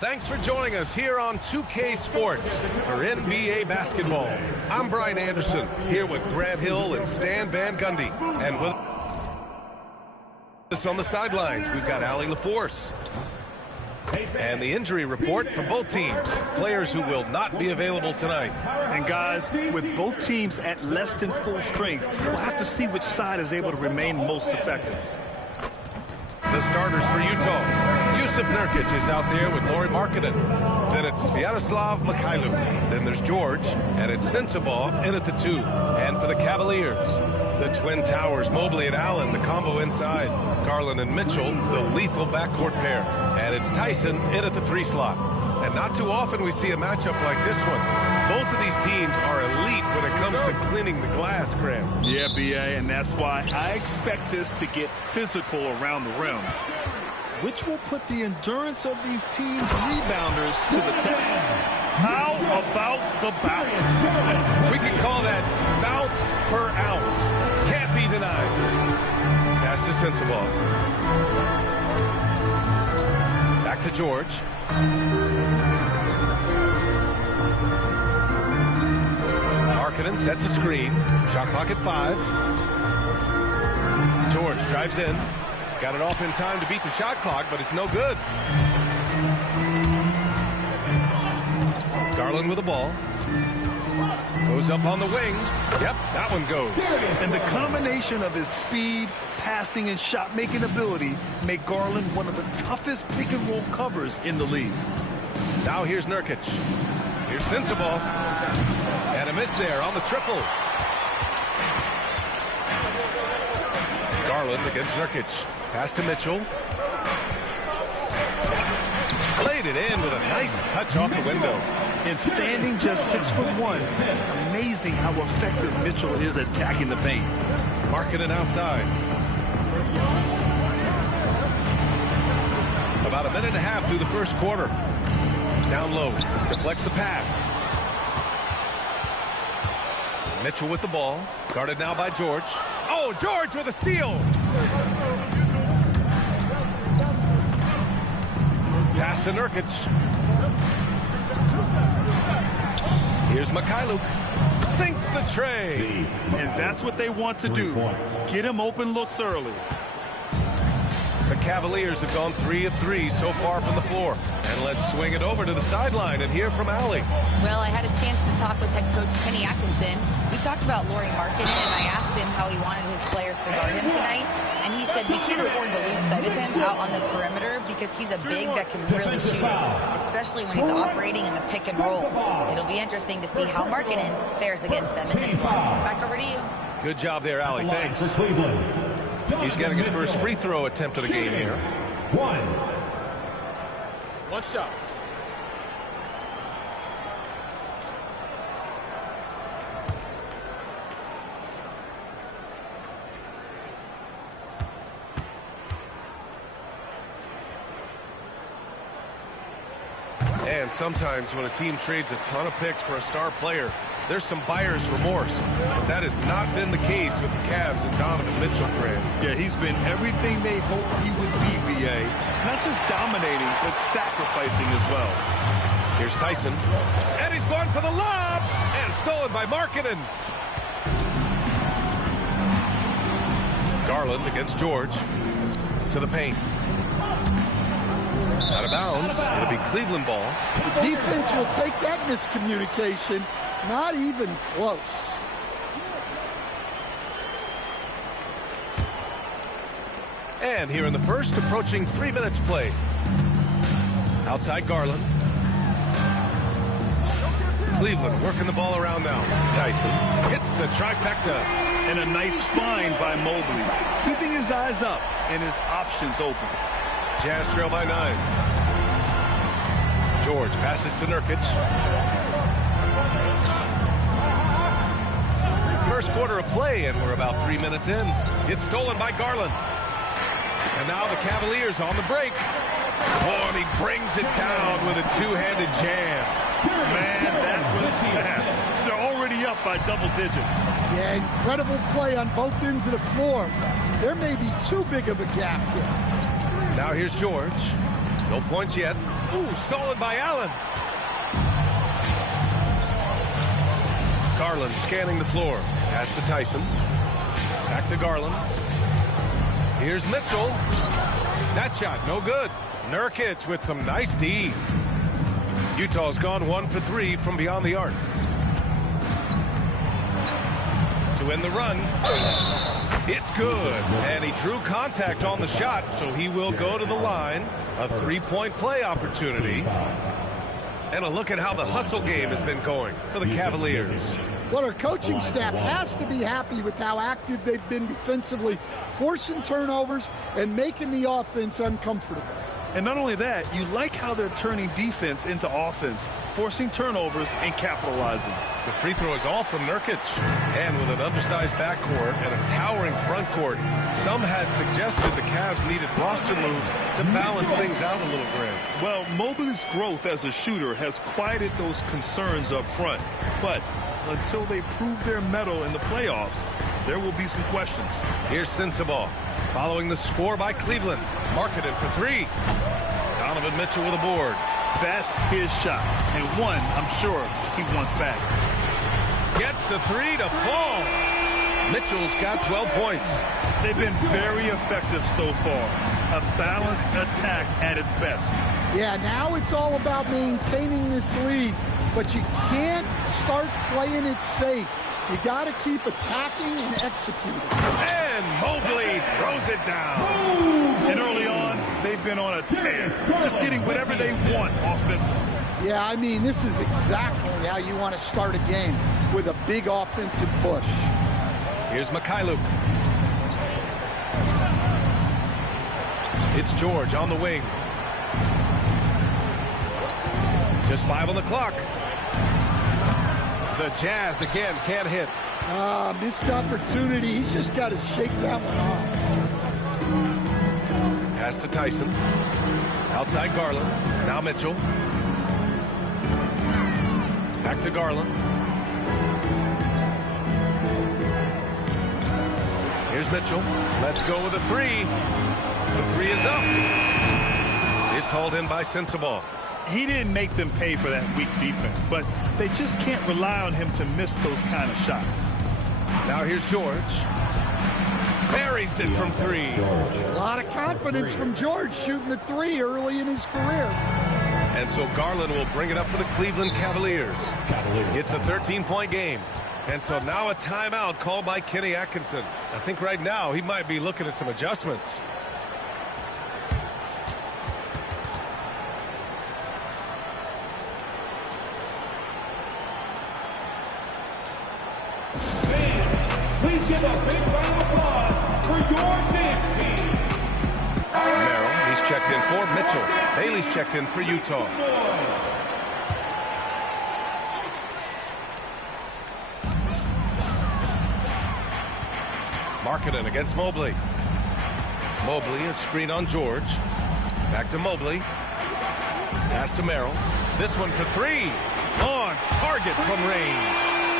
Thanks for joining us here on 2K Sports for NBA basketball. I'm Brian Anderson, here with Grant Hill and Stan Van Gundy. And with us on the sidelines, we've got Allie LaForce. And the injury report for both teams. Players who will not be available tonight. And guys, with both teams at less than full strength, we'll have to see which side is able to remain most effective. The starters for Utah. Jusuf Nurkic is out there with Lauri Markkanen. Then it's Sviatoslav Mikhailuk. Then there's George. And it's Sensabaugh in at the 2. And for the Cavaliers, the Twin Towers, Mobley and Allen, the combo inside. Garland and Mitchell, the lethal backcourt pair. And it's Tyson in at the 3 slot. And not too often we see a matchup like this one. Both of these teams are elite when it comes to cleaning the glass, Graham. Yeah, B.A., and that's why I expect this to get physical around the rim, which will put the endurance of these teams' rebounders to the test. How about the bounce? We can call that bounce per ounce. Can't be denied. Pass to Sensabaugh. Back to George. Markkanen sets a screen. Shot clock at 5. George drives in. Got it off in time to beat the shot clock, but it's no good. Garland with the ball. Goes up on the wing. Yep, that one goes. And the combination of his speed, passing, and shot-making ability make Garland one of the toughest pick-and-roll covers in the league. Now here's Nurkic. Here's Sensabaugh. And a miss there on the triple. Garland against Nurkic. Pass to Mitchell. Played it in with a nice touch off the window. And standing just 6'1", amazing how effective Mitchell is attacking the paint. Markkanen outside. About a minute and a half through the first quarter. Down low. Deflects the pass. Mitchell with the ball. Guarded now by George. Oh, George with a steal. Pass to Nurkic. Here's Mikhailuk. Sinks the tray. And that's what they want to do. Get him open looks early. The Cavaliers have gone 3 of 3 so far from the floor. And let's swing it over to the sideline and hear from Allie. Well, I had a chance to talk with head coach Kenny Atkinson. We talked about Lauri Markkanen, and I asked him how he wanted his players to guard him tonight. And he said we can't afford to lose sight of him out on the perimeter because he's a big that can really shoot it, especially when he's operating in the pick and roll. It'll be interesting to see how Markkanen fares against them in this one. Back over to you. Good job there, Allie. Thanks. He's getting his first free throw attempt of the game here. One shot. And sometimes when a team trades a ton of picks for a star player, there's some buyer's remorse. But that has not been the case with the Cavs and Donovan Mitchell, Grant. Yeah, he's been everything they hoped he would be, B.A. Not just dominating, but sacrificing as well. Here's Tyson. And he's going for the lob! And stolen by Markkanen. Garland against George. To the paint. Out of bounds. It'll be Cleveland ball. The defense will take that miscommunication. Not even close. And here in the first, approaching 3 minutes played. Outside Garland. Cleveland working the ball around now. Tyson hits the trifecta. And a nice find by Mobley, keeping his eyes up and his options open. Jazz trail by 9. George passes to Nurkic. First quarter of play, and we're about 3 minutes in. It's stolen by Garland. And now the Cavaliers on the break. Oh, and he brings it down with a two-handed jam. Man, that was fast. They're already up by double digits. Yeah, incredible play on both ends of the floor. There may be too big of a gap here. Now here's George. No points yet. Ooh, stolen by Allen. Garland scanning the floor. Pass to Tyson. Back to Garland. Here's Mitchell. That shot, no good. Nurkic with some nice D. Utah's gone 1 for 3 from beyond the arc. To win the run. It's good. And he drew contact on the shot, so he will go to the line. A three-point play opportunity. And a look at how the hustle game has been going for the Cavaliers. Well, our coaching staff has to be happy with how active they've been defensively, forcing turnovers and making the offense uncomfortable. And not only that, you like how they're turning defense into offense, forcing turnovers and capitalizing. The free throw is all from Nurkic. And with an undersized backcourt and a towering front court, some had suggested the Cavs needed roster moves to balance things out a little, Graham. Well, Mobley's growth as a shooter has quieted those concerns up front. But until they prove their mettle in the playoffs, there will be some questions. Here's Sensabaugh, following the score by Cleveland. Marketed for three. Donovan Mitchell with a board. That's his shot, and one I'm sure he wants back. Gets the three to fall. Mitchell's got 12 points. They've been very effective so far. A balanced attack at its best. Yeah, now it's all about maintaining this lead, but you can't start playing it safe. You got to keep attacking and executing. And Mobley throws it down. And early on, they've been on a tear, just getting whatever they want offensively. Yeah, I mean, this is exactly how you want to start a game, with a big offensive push. Here's Mikhailuk. It's George on the wing. Just 5 on the clock. The Jazz again can't hit. Missed opportunity. He's just got to shake that one off. Pass to Tyson. Outside Garland. Now Mitchell. Back to Garland. Here's Mitchell. Let's go with a three. The three is up. It's hauled in by Sensabaugh. He didn't make them pay for that weak defense, but they just can't rely on him to miss those kind of shots. Now here's George. Buries it from three. A lot of confidence from George shooting the three early in his career. And so Garland will bring it up for the Cleveland Cavaliers. It's a 13-point game. And so now a timeout called by Kenny Atkinson. I think right now he might be looking at some adjustments. Please give a big round of applause for your dance team. Merrill, he's checked in for Mitchell. Bailey's checked in for Utah. Markkanen against Mobley. Mobley, a screen on George. Back to Mobley. Pass to Merrill. This one for three. On target from range.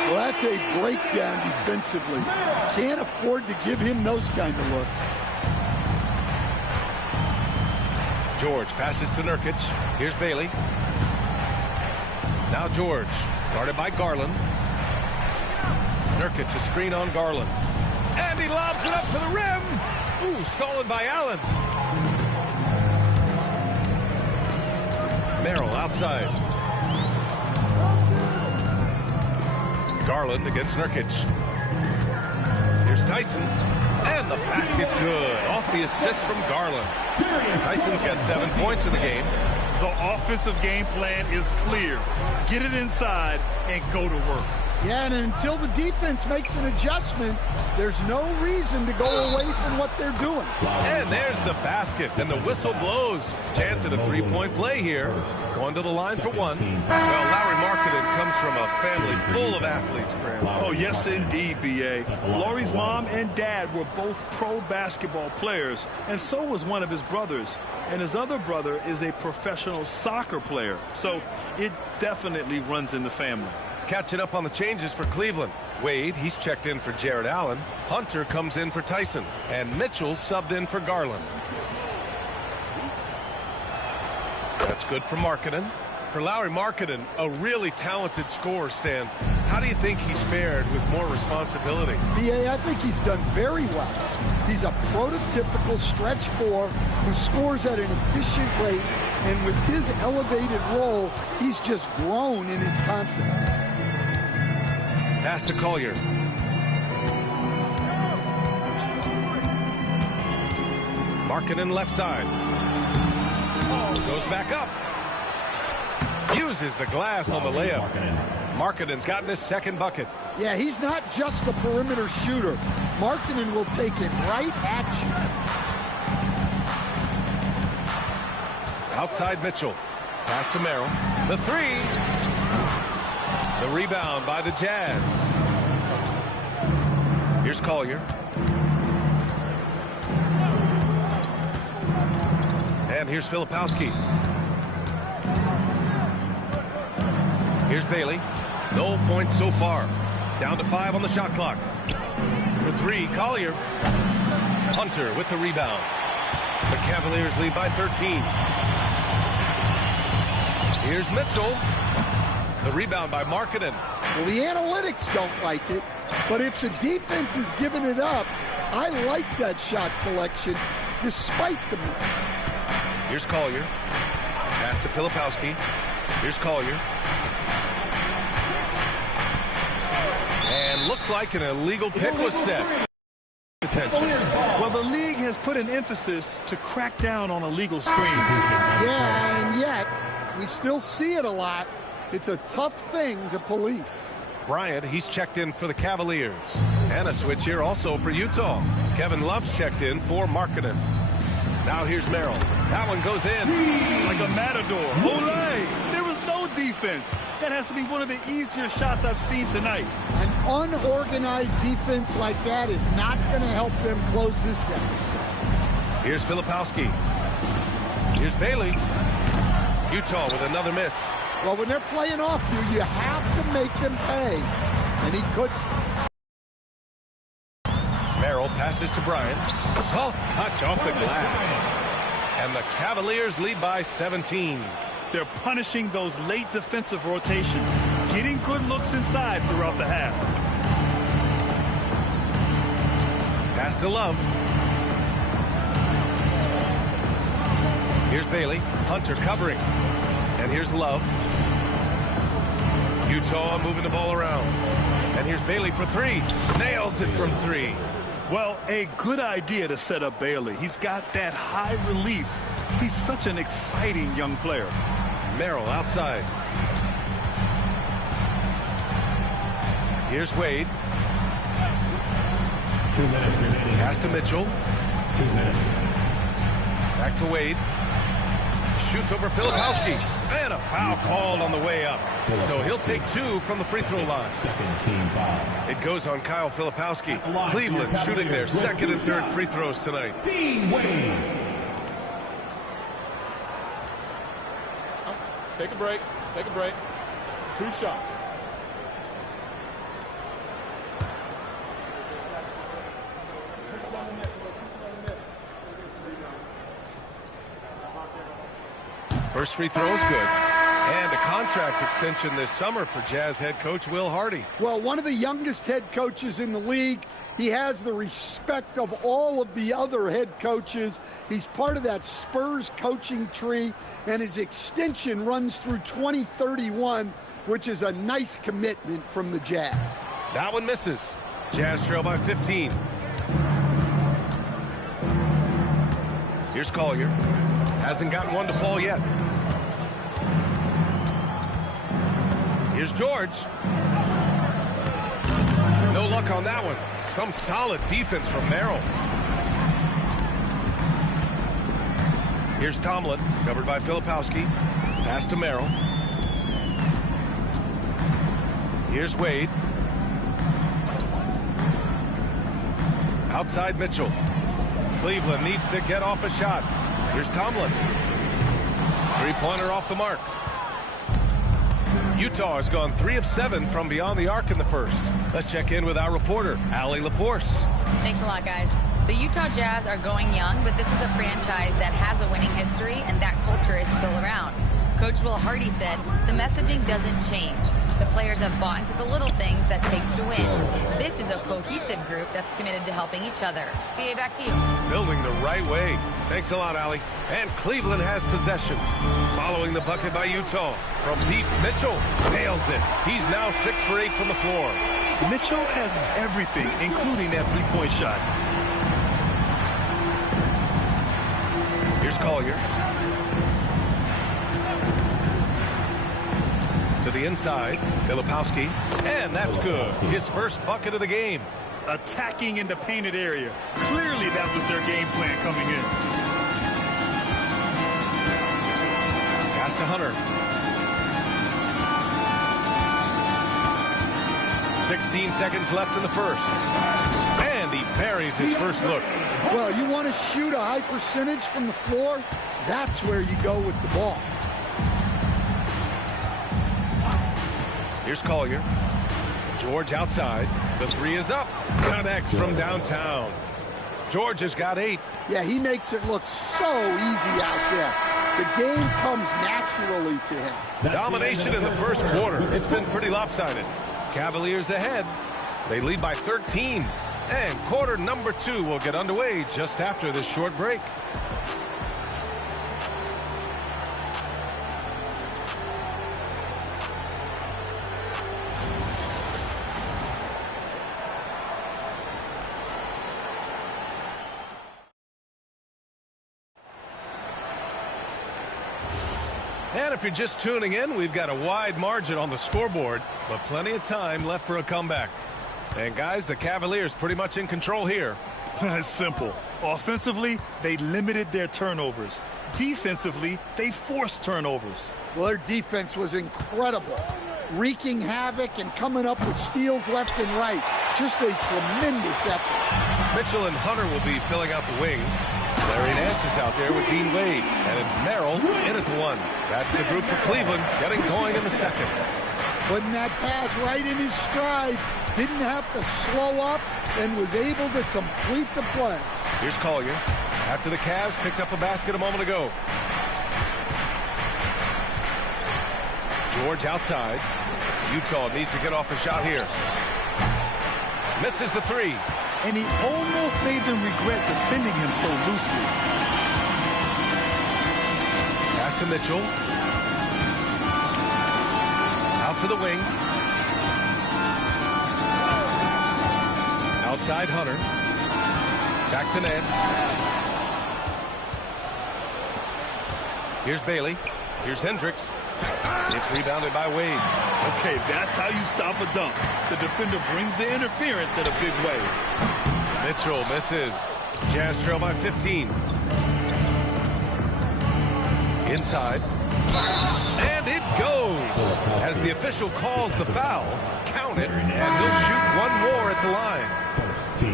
Well, that's a breakdown defensively. Can't afford to give him those kind of looks. George passes to Nurkic. Here's Bailey. Now George, guarded by Garland. Nurkic, a screen on Garland. And he lobs it up to the rim. Ooh, stolen by Allen. Merrill outside. Garland against Nurkic. Here's Tyson. And the basket's good. Off the assist from Garland. Tyson's got 7 points in the game. The offensive game plan is clear. Get it inside and go to work. Yeah, and until the defense makes an adjustment, there's no reason to go away from what they're doing. And there's the basket, and the whistle blows. Chance at a three-point play here. Going to the line for one. Well, Larry Markkanen comes from a family full of athletes, Graham. Oh, yes, indeed, B.A. Laurie's mom and dad were both pro basketball players, and so was one of his brothers. And his other brother is a professional soccer player. So it definitely runs in the family. Catching up on the changes for Cleveland. Wade, he's checked in for Jared Allen. Hunter comes in for Tyson. And Mitchell subbed in for Garland. That's good for Markkanen. For Lauri Markkanen, a really talented scorer, Stan. How do you think he's fared with more responsibility? BA, I think he's done very well. He's a prototypical stretch four who scores at an efficient rate, and with his elevated role, he's just grown in his confidence. Pass to Collier. Markkanen left side. Goes back up. Uses the glass on the layup. Markkanen's gotten his second bucket. Yeah, he's not just a perimeter shooter. Markkanen will take it right at you. Outside Mitchell. Pass to Merrill. The three. The rebound by the Jazz. Here's Collier. And here's Filipowski. Here's Bailey. No points so far. Down to 5 on the shot clock. For 3, Collier. Hunter with the rebound. The Cavaliers lead by 13. Here's Mitchell. The rebound by Markkanen. Well, the analytics don't like it, but if the defense is giving it up, I like that shot selection despite the miss. Here's Collier. Pass to Filipowski. Here's Collier. And looks like an illegal pick was set. Attention. Well, the league has put an emphasis to crack down on illegal screens. Yeah, and yet we still see it a lot. It's a tough thing to police. Bryant, he's checked in for the Cavaliers. And a switch here also for Utah. Kevin Love's checked in for Markkanen. Now here's Merrill. That one goes in. Like a matador. Olay! There was no defense. That has to be one of the easier shots I've seen tonight. An unorganized defense like that is not going to help them close this deficit. Here's Filipowski. Here's Bailey. Utah with another miss. Well, when they're playing off you, you have to make them pay. And he couldn't. Merrill passes to Bryant. Soft touch off the glass. And the Cavaliers lead by 17. They're punishing those late defensive rotations, getting good looks inside throughout the half. Pass to Love. Here's Bailey. Hunter covering. And here's Love. Utah moving the ball around. And here's Bailey for 3. Nails it from 3. Well, a good idea to set up Bailey. He's got that high release. He's such an exciting young player. Merrill outside. Here's Wade. 2 minutes remaining. Pass to Mitchell. 2 minutes. Back to Wade. Shoots over Filipowski. And a foul called on the way up. So he'll take 2 from the free throw line. Second team foul. It goes on Kyle Filipowski. Cleveland shooting their second and third free throws tonight. Dean Wade. Take a break. Take a break. 2 shots. First free throw is good. And a contract extension this summer for Jazz head coach Will Hardy. Well, one of the youngest head coaches in the league. He has the respect of all of the other head coaches. He's part of that Spurs coaching tree, and his extension runs through 2031, which is a nice commitment from the Jazz. That one misses. Jazz trail by 15. Here's Collier. Hasn't gotten one to fall yet. Here's George. No luck on that one. Some solid defense from Merrill. Here's Tomlin, covered by Filipowski. Pass to Merrill. Here's Wade. Outside Mitchell. Cleveland needs to get off a shot. Here's Tomlin. Three-pointer off the mark. Utah has gone 3 of 7 from beyond the arc in the first. Let's check in with our reporter, Allie LaForce. Thanks a lot, guys. The Utah Jazz are going young, but this is a franchise that has a winning history, and that culture is still around. Coach Will Hardy said, the messaging doesn't change. The players have bought into the little things that takes to win. This is a cohesive group that's committed to helping each other. BA, back to you. Building the right way. Thanks a lot, Allie. And Cleveland has possession. Following the bucket by Utah. From deep, Mitchell nails it. He's now 6 for 8 from the floor. Mitchell has everything, including that three-point shot. Here's Collier. To the inside, Filipowski, and that's good. His first bucket of the game. Attacking in the painted area. Clearly that was their game plan coming in. Pass to Hunter. 16 seconds left in the first. And he buries his first look. Well, you want to shoot a high percentage from the floor? That's where you go with the ball. Here's Collier. George outside. The three is up. Connects from downtown. George has got 8. Yeah, he makes it look so easy out there. The game comes naturally to him. Domination in the first quarter. It's been pretty lopsided. Cavaliers ahead. They lead by 13. And quarter number 2 will get underway just after this short break. And if you're just tuning in, we've got a wide margin on the scoreboard, but plenty of time left for a comeback. And guys, the Cavaliers pretty much in control here. It's simple. Offensively, they limited their turnovers. Defensively, they forced turnovers. Well, their defense was incredible, wreaking havoc and coming up with steals left and right. Just a tremendous effort. Mitchell and Hunter will be filling out the wings. Larry Nance is out there with Dean Wade, and it's Merrill in at the 1. That's the group for Cleveland getting going in the second. Putting that pass right in his stride. Didn't have to slow up and was able to complete the play. Here's Collier. After the Cavs picked up a basket a moment ago. George outside. Utah needs to get off a shot here. Misses the 3. And he almost made them regret defending him so loosely. Pass to Mitchell. Out to the wing. Outside Hunter. Back to Nance. Here's Bailey. Here's Hendricks. It's rebounded by Wade. Okay, that's how you stop a dunk. The defender brings the interference in a big way. Mitchell misses. Jazz trail by 15. Inside. And it goes. As the official calls the foul, count it, and he'll shoot one more at the line.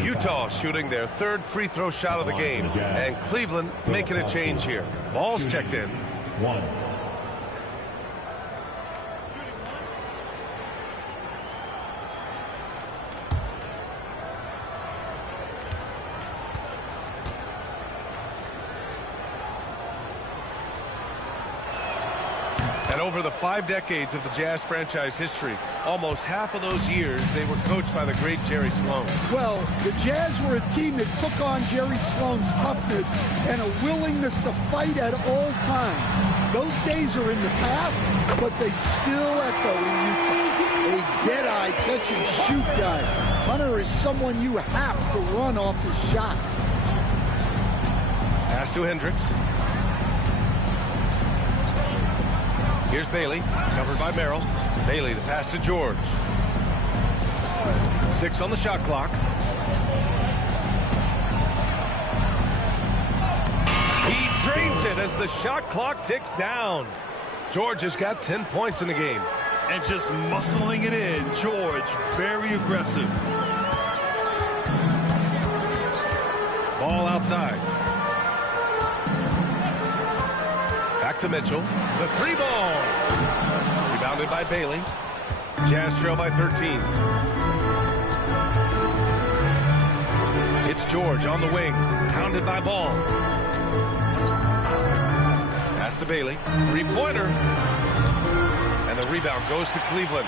Utah shooting their 3rd free throw shot of the game. And Cleveland making a change here. Ball's checked in. 1. And over the 5 decades of the Jazz franchise history, almost half of those years they were coached by the great Jerry Sloan. Well, the Jazz were a team that took on Jerry Sloan's toughness and a willingness to fight at all times. Those days are in the past, but they still echo in Utah. A dead-eye catch-and-shoot guy. Hunter is someone you have to run off his shots. Pass to Hendricks. Here's Bailey, covered by Merrill. Bailey, the pass to George. 6 on the shot clock. He drains it as the shot clock ticks down. George has got 10 points in the game. And just muscling it in, George, very aggressive. Ball outside. Back to Mitchell. The 3 ball. Rebounded by Bailey. Jazz trail by 13. It's George on the wing, pounded by Ball. Pass to Bailey, three-pointer. And the rebound goes to Cleveland.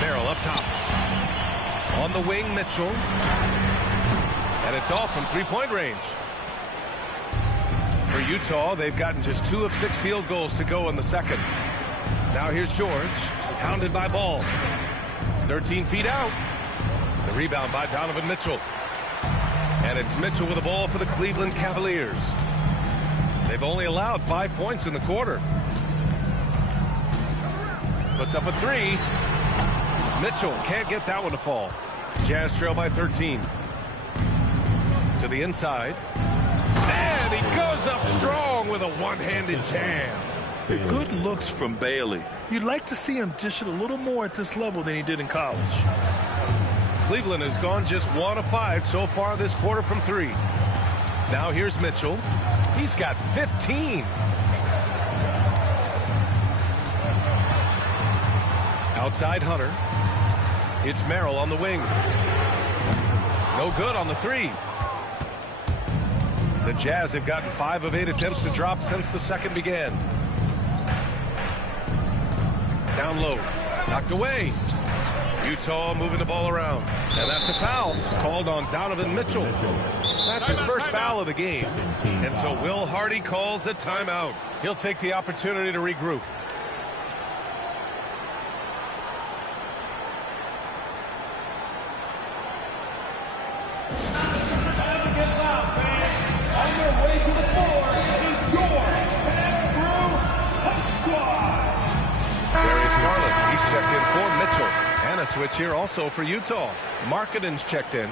Merrill up top. On the wing, Mitchell. And it's off from three-point range. For Utah, they've gotten just 2 of 6 field goals to go in the second. Now here's George, pounded by Ball. 13 feet out. The rebound by Donovan Mitchell. And it's Mitchell with the ball for the Cleveland Cavaliers. They've only allowed 5 points in the quarter. Puts up a three. Mitchell can't get that one to fall. Jazz trail by 13. To the inside. And he goes up strong with a one-handed jam. Good looks from Bailey. You'd like to see him dish it a little more at this level than he did in college. Cleveland has gone just 1 of 5 so far this quarter from 3. Now here's Mitchell. He's got 15. Outside Hunter. It's Merrill on the wing. No good on the three. The Jazz have gotten 5 of 8 attempts to drop since the second began. Down low. Knocked away. Utah moving the ball around. And that's a foul called on Donovan Mitchell. That's his first foul of the game. And so Will Hardy calls the timeout. He'll take the opportunity to regroup. On their way to the floor is your squad. Darius Garland, he's checked in for Mitchell. And a switch here also for Utah. Markkanen's checked in.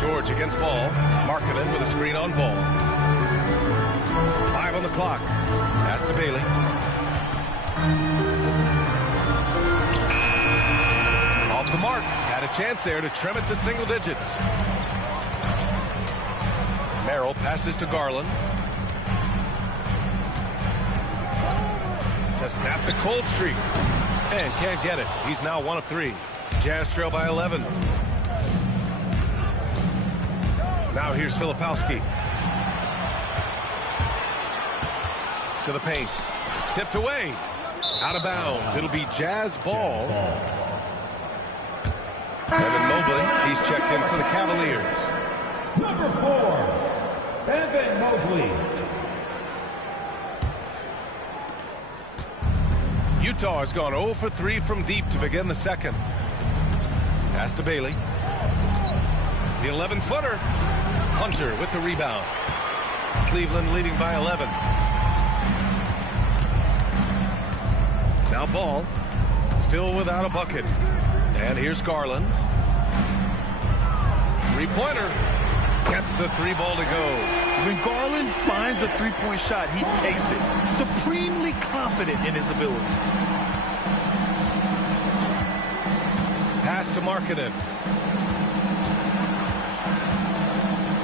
George against Ball. Markkanen with a screen on Ball. 5 on the clock. Pass to Bailey. Off the mark. Had a chance there to trim it to single digits. Merrill passes to Garland. To snap the cold streak. And can't get it. He's now 1 of 3. Jazz trail by 11. Now here's Filipowski. To the paint. Tipped away. Out of bounds. It'll be Jazz ball. Evan Mobley, he's checked in for the Cavaliers. Number 4, Evan Mobley. Utah has gone 0 for 3 from deep to begin the second. Pass to Bailey. The 11-footer. Hunter with the rebound. Cleveland leading by 11. Now Ball. Still without a bucket. And here's Garland. Three-pointer. Gets the 3 ball to go. When Garland finds a three-point shot, he takes it. Supremely confident in his abilities. Pass to Markkanen.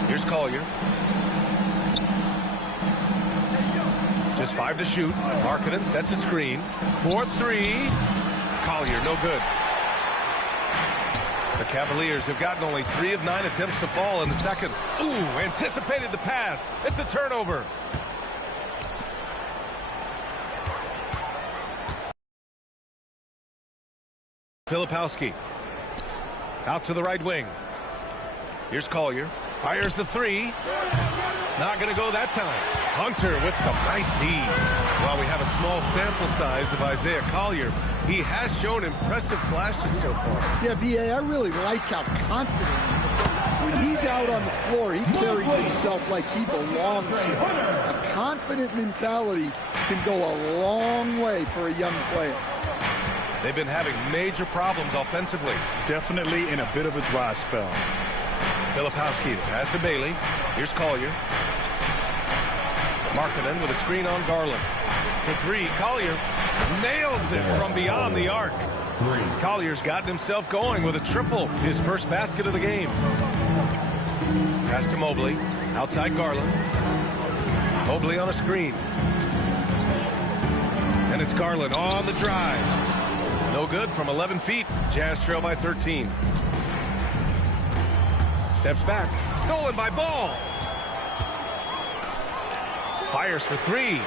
Here's Collier. Just 5 to shoot. Markkanen sets a screen. 4-3. Collier, no good. The Cavaliers have gotten only 3 of 9 attempts to fall in the second. Ooh, anticipated the pass. It's a turnover. Filipowski. Out to the right wing. Here's Collier. Fires the 3. Not going to go that time. Hunter with some nice D. While we have a small sample size of Isaiah Collier, he has shown impressive flashes so far. Yeah, B.A., I really like how confident he is. When he's out on the floor, he carries himself like he belongs here. A confident mentality can go a long way for a young player. They've been having major problems offensively. Definitely in a bit of a dry spell. Filipowski, pass to Bailey. Here's Collier. Markkanen with a screen on Garland. For three, Collier nails it from beyond the arc. Collier's gotten himself going with a triple, his first basket of the game. Pass to Mobley, outside Garland. Mobley on a screen. And it's Garland on the drive. No good from 11 feet. Jazz trail by 13. Steps back. Stolen by Ball. Fires for three.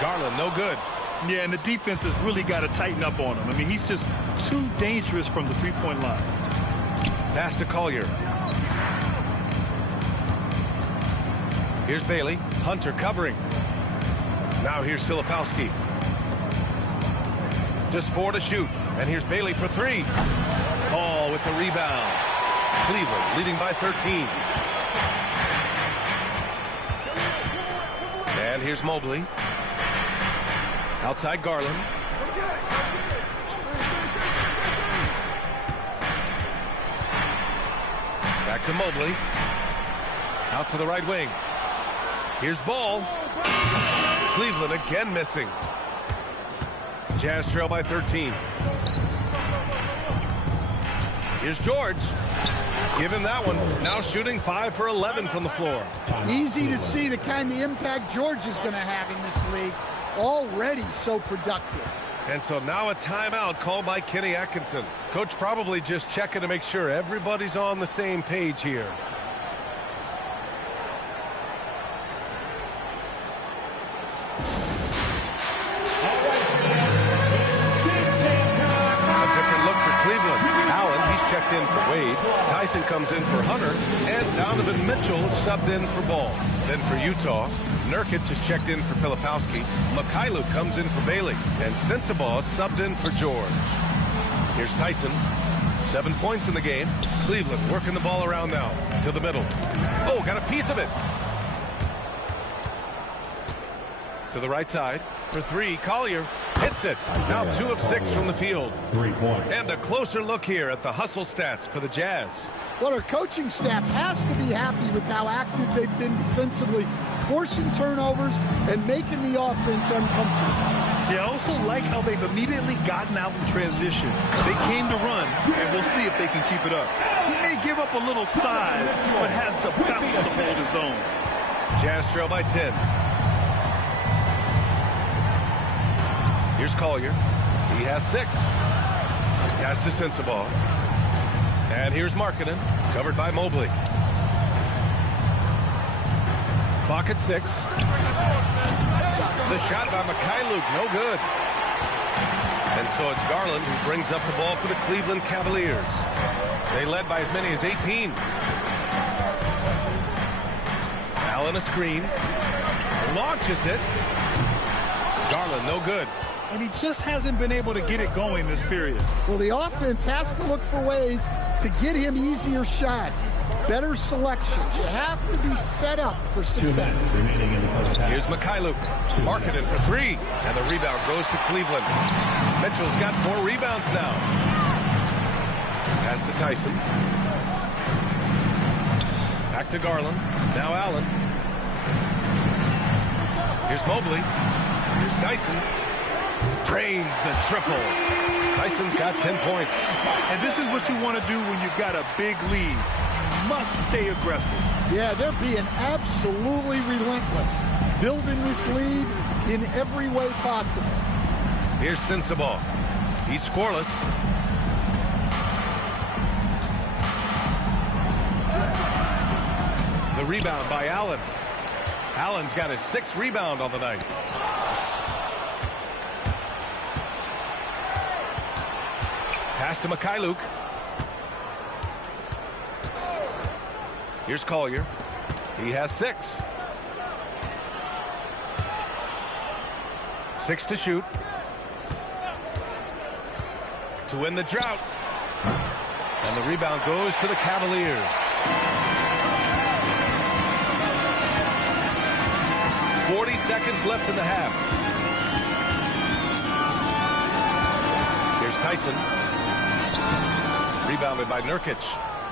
Garland, no good. Yeah, and the defense has really got to tighten up on him. I mean, he's just too dangerous from the three-point line. Pass to Collier. Here's Bailey. Hunter covering. Now here's Filipowski. Just 4 to shoot. And here's Bailey for three. Ball with the rebound. Cleveland leading by 13. And here's Mobley. Outside Garland. Back to Mobley. Out to the right wing. Here's Ball. Cleveland again missing. Jazz trail by 13. Here's George. Give him that one. Now shooting 5 for 11 from the floor. Easy to see the kind of impact George is going to have in this league. Already so productive. And so now a timeout called by Kenny Atkinson. Coach probably just checking to make sure everybody's on the same page here. Checked in for Wade. Tyson comes in for Hunter. And Donovan Mitchell subbed in for Ball. Then for Utah, Nurkic is checked in for Filipowski. Mykhailiuk comes in for Bailey. And Sensabaugh subbed in for George. Here's Tyson. 7 points in the game. Cleveland working the ball around now. To the middle. Oh, got a piece of it. To the right side. For three, Collier hits it. Now 2 of 6 from the field. 3 points. And a closer look here at the hustle stats for the Jazz. Well, our coaching staff has to be happy with how active they've been defensively, forcing turnovers and making the offense uncomfortable. Yeah, I also like how they've immediately gotten out in transition. They came to run, and we'll see if they can keep it up. He may give up a little size, but has the bounce to hold his own. Jazz trail by 10. Here's Collier. He has 6. Pass to Sensabaugh. And here's Markkanen, covered by Mobley. Clock at 6. The shot by Mykhailiuk, no good. And so it's Garland who brings up the ball for the Cleveland Cavaliers. They led by as many as 18. Allen a screen. Launches it. Garland, no good. And he just hasn't been able to get it going this period. Well, the offense has to look for ways to get him easier shots, better selections. You have to be set up for success. Here's Mykhailiuk. Markkanen for three. And the rebound goes to Cleveland. Mitchell's got 4 rebounds now. Pass to Tyson. Back to Garland. Now Allen. Here's Mobley. Here's Tyson. Drains the triple. Tyson's got 10 points. And this is what you want to do when you've got a big lead. You must stay aggressive. Yeah, they're being absolutely relentless, building this lead in every way possible. Here's Sensabaugh. He's scoreless. The rebound by Allen. Allen's got his 6th rebound on the night. Pass to Mykhailiuk. Here's Collier. He has 6. 6 to shoot. To win the drought. And the rebound goes to the Cavaliers. 40 seconds left in the half. Here's Tyson. Rebounded by Nurkic.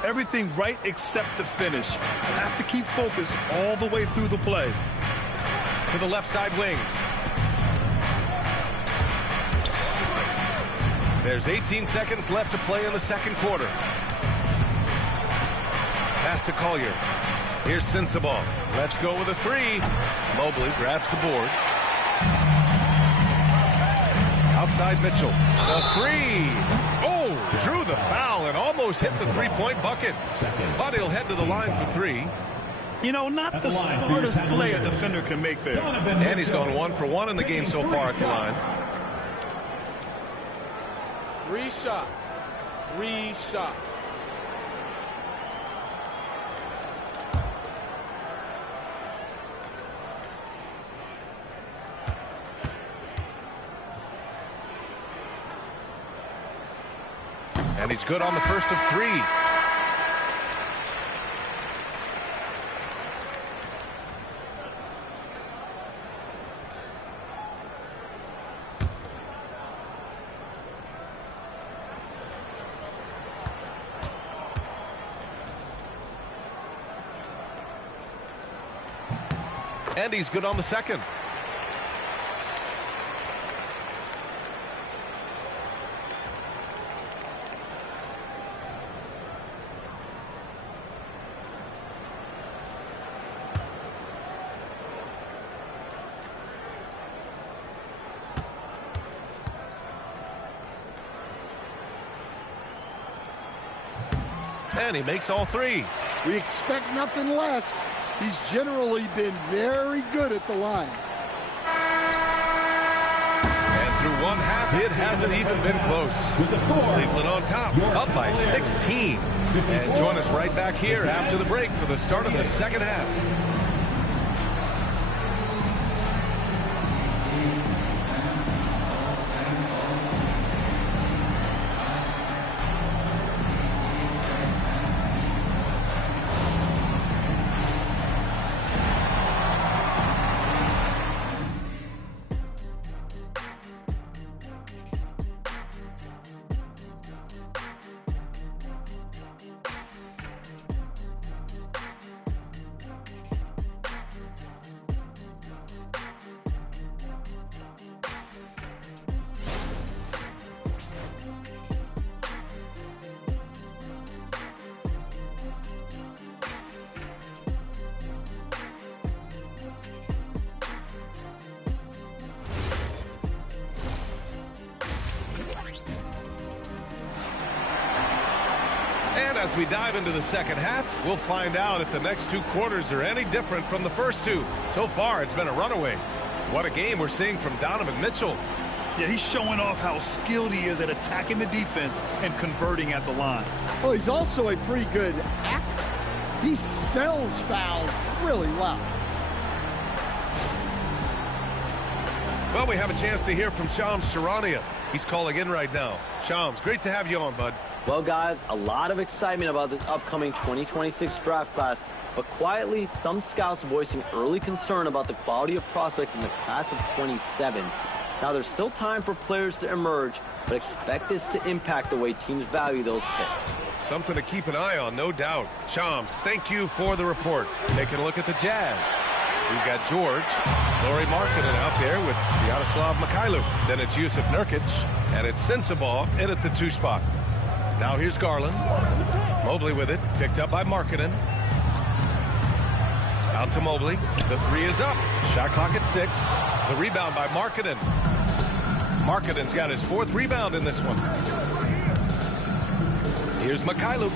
Everything right except the finish. You have to keep focused all the way through the play. to the left side wing. There's 18 seconds left to play in the second quarter. Pass to Collier. Here's Sensabaugh. Let's go with a three. Mobley grabs the board. Outside Mitchell. The three. Oh, drew the foul and almost hit the three-point bucket. But he'll head to the line for three. You know, not the smartest play a defender can make there. And he's gone 1 for 1 in the game so far at the line. 3 shots. 3 shots. And he's good on the first of 3. And he's good on the second. And he makes all 3. We expect nothing less. He's generally been very good at the line. And through one half, it hasn't even been close. Cleveland on top, up by 16. And join us right back here after the break for the start of the second half. As we dive into the second half, we'll find out if the next 2 quarters are any different from the first 2. So far, it's been a runaway. What a game we're seeing from Donovan Mitchell. Yeah, he's showing off how skilled he is at attacking the defense and converting at the line. Well, he's also a pretty good actor. He sells fouls really well. Well, we have a chance to hear from Shams Charania. He's calling in right now. Shams, great to have you on, bud. Well, guys, a lot of excitement about this upcoming 2026 draft class, but quietly, some scouts voicing early concern about the quality of prospects in the class of 27. Now, there's still time for players to emerge, but expect this to impact the way teams value those picks. Something to keep an eye on, no doubt. Shams, thank you for the report. Taking a look at the Jazz. We've got George, Lauri Markkanen out there with Sviatoslav Mikhailuk. Then it's Yusuf Nurkic, and it's Sensabaugh in at the 2 spot. Now here's Garland. Mobley with it, picked up by Markkanen. Out to Mobley. The 3 is up. Shot clock at 6. The rebound by Markkanen. Markkanen's got his 4th rebound in this one. Here's Mikhailuk.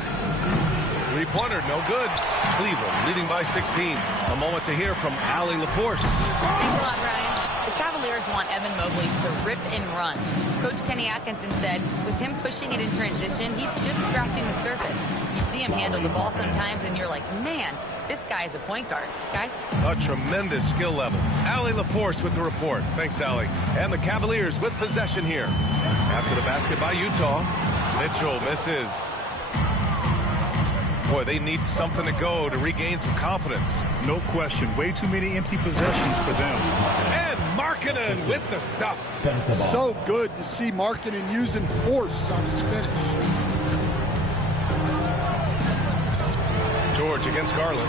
3-pointer, no good. Cleveland leading by 16. A moment to hear from Allie LaForce. Thanks a lot, Ryan. The Cavaliers want Evan Mobley to rip and run. Coach Kenny Atkinson said with him pushing it in transition, he's just scratching the surface. You see him handle the ball sometimes and you're like, man, this guy is a point guard. Guys? A tremendous skill level. Allie LaForce with the report. Thanks, Allie. And the Cavaliers with possession here. After the basket by Utah, Mitchell misses. Boy, they need something to go to regain some confidence. No question. Way too many empty possessions for them. And Markkanen with the stuff. So good to see Markkanen using force on his finish. George against Garland.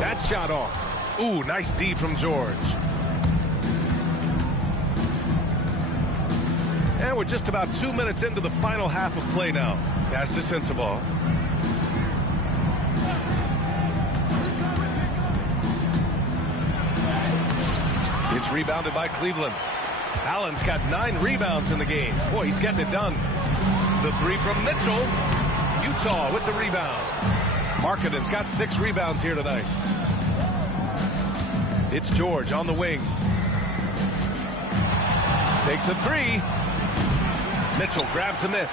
That shot off. Ooh, nice D from George. And we're just about 2 minutes into the final half of play now. Pass to Sensabaugh. It's rebounded by Cleveland. Allen's got 9 rebounds in the game. Boy, he's getting it done. The three from Mitchell. Utah with the rebound. Markkanen's got 6 rebounds here tonight. It's George on the wing. Takes a 3. Mitchell grabs a miss.